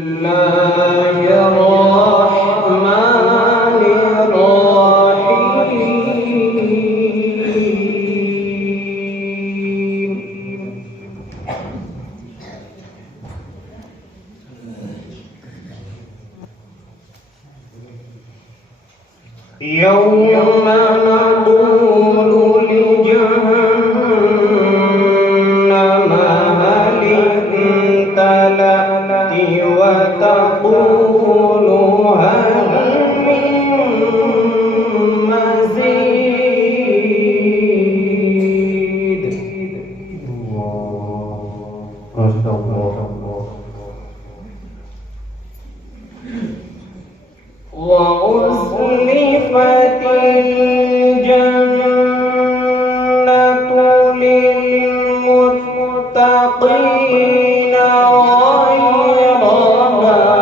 الله الرحمن الرحيم يوم نقول لجهنم هل امتلأت وتقول هل من مزيد. ما شاء الله. وأزلفت الجنة للمتقين غير بعيد.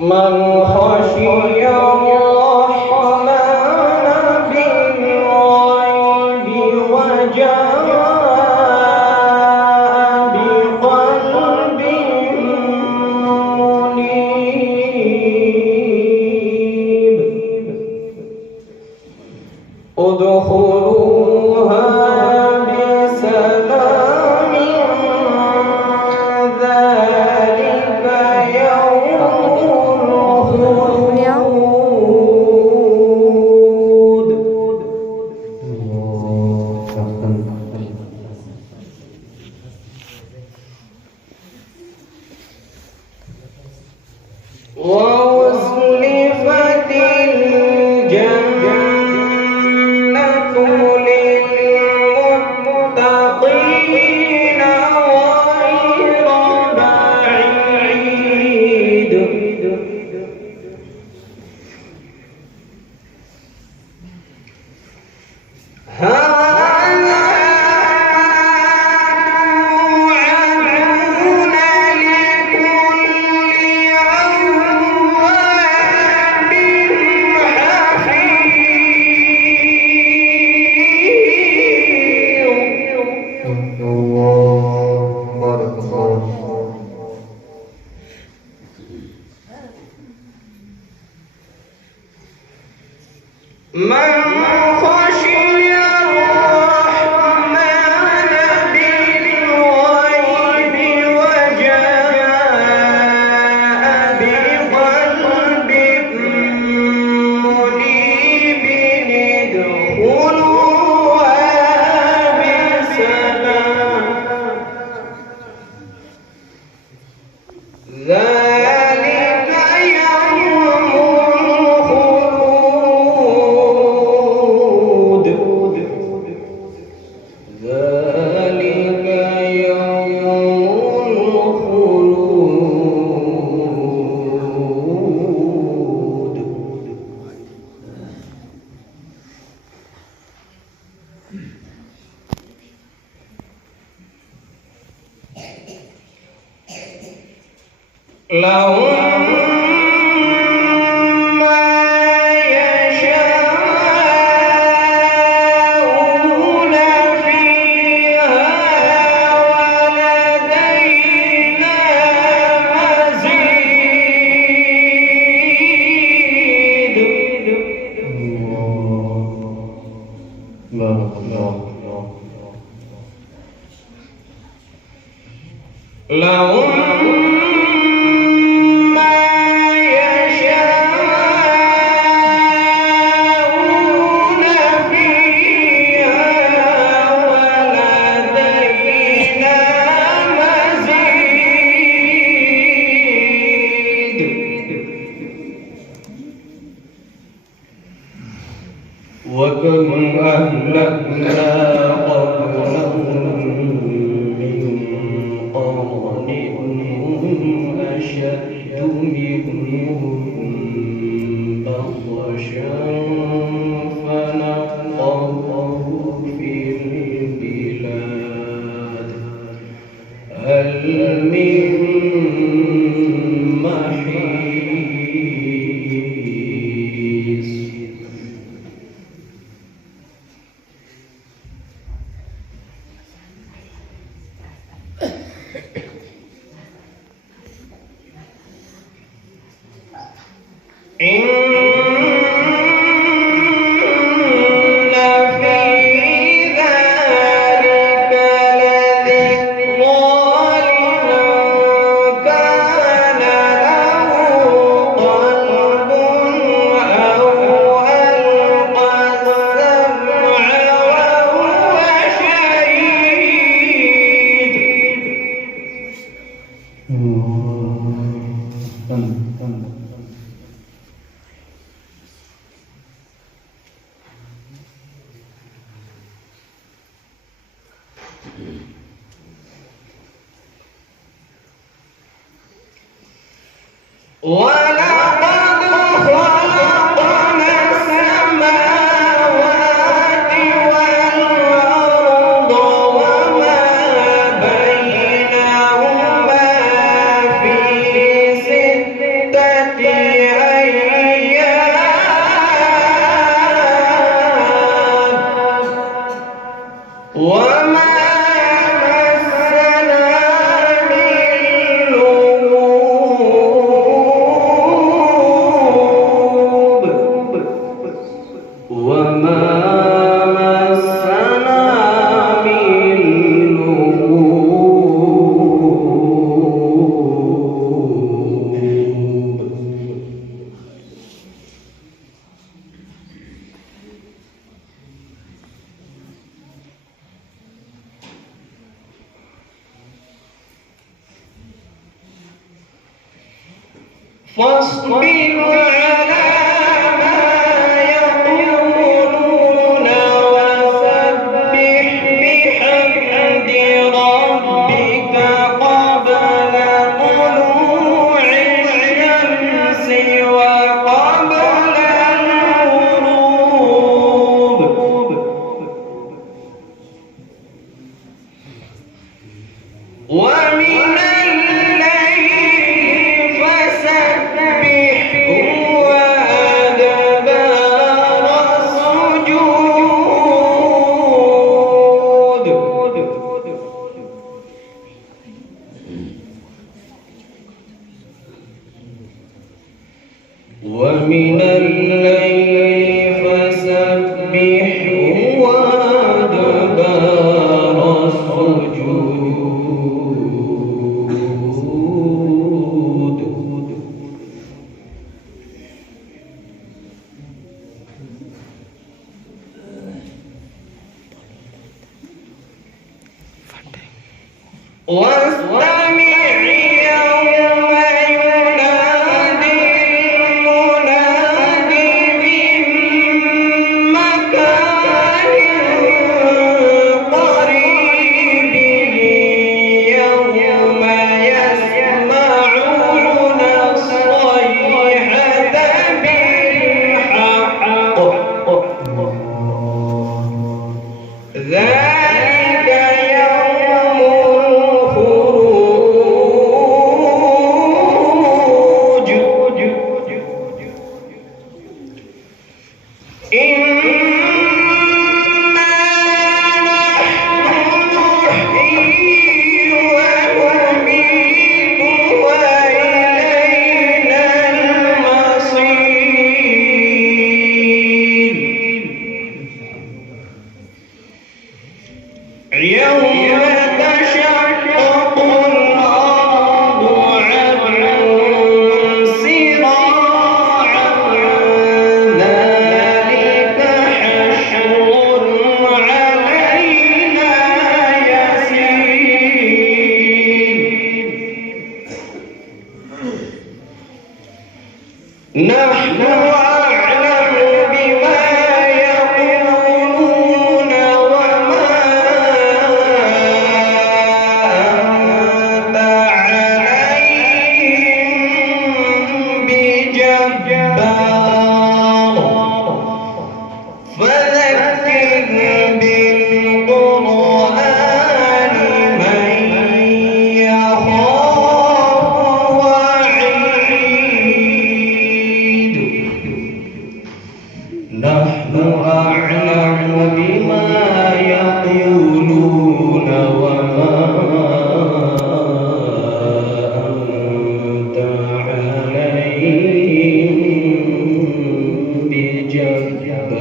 من خشي الرحمن بالغيب وجاء بقلب منيب ادخلوها بسلام ذلك يوم وأزلفت الجنة للمتقين غير بعيد. من خشي الرحمن بالغيب وجاء بقلب منيب ادخلوها بسلام ذلك يوم الخلود. ذلك يوم الخلود. لهم ما يشاءون فيها ولدينا مزيد. لهم وكم أهلكنا قبلهم من قرن هم أشد منهم بطشا فنقبوا في البلاد هل من محيص ولقد خلقنا السماوات والأرض وما بينهما في 6 أيام وما فاصبر على ما يقولون وسبح بحمد ربك قبل طلوع الشمس وقبل الغروب ومن ومن الليل فسبحه وأدبار السجود واستمع يوم ينادي المنادي من مكان قريب يوم يسمعون الصيحة بالحق ذلك يوم الخروج نحن أعلم بما يقولون وما أنت عليهم بجبار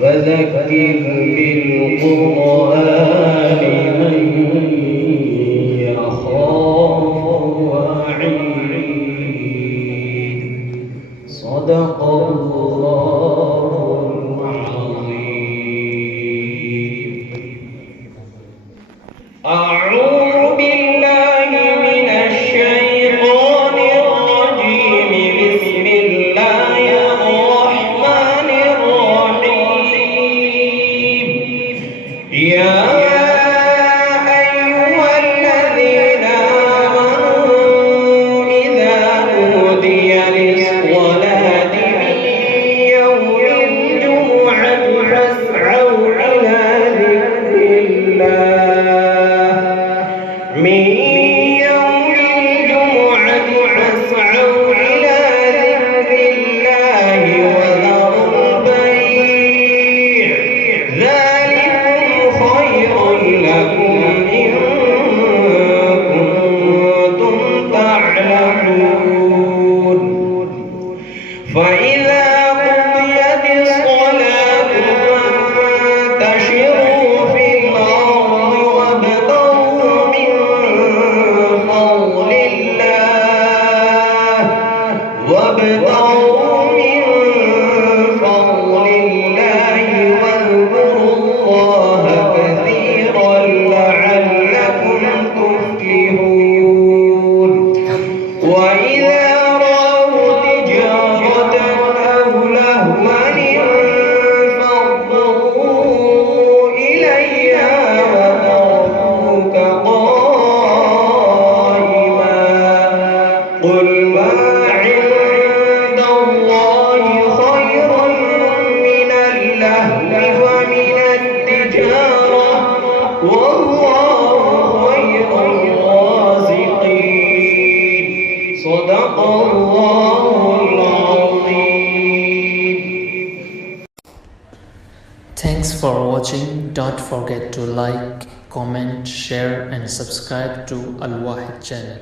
فذكر بالقرآن من يخاف وعيد صدق الله العظيم. أعوذ بالله من الشيطان الرجيم. بسم الله الرحمن الرحيم. يا أيها الذين آمنوا إذا نودي للصلاة من يوم الجمعة فاسعوا إلى ذكر الله من يوم الجمعة فاسعوا إلى ذكر الله وذروا البيع ذلكم خير لكم إن كنتم تعلمون. فإذا قضيت الصلاة فانتشروا في الأرض وابتغوا من فضل الله واذكروا الله كثيرا لعلكم تفلحون. وإذا رأوا تجارة أو لهوا انفضوا إليها وتركوك قائما قل ما عند الله خير من اللهو ومن التجارة والله خير الرازقين. صدق الله العظيم. Thanks for watching. Don't forget to like, comment, share and subscribe to Al Wahid channel.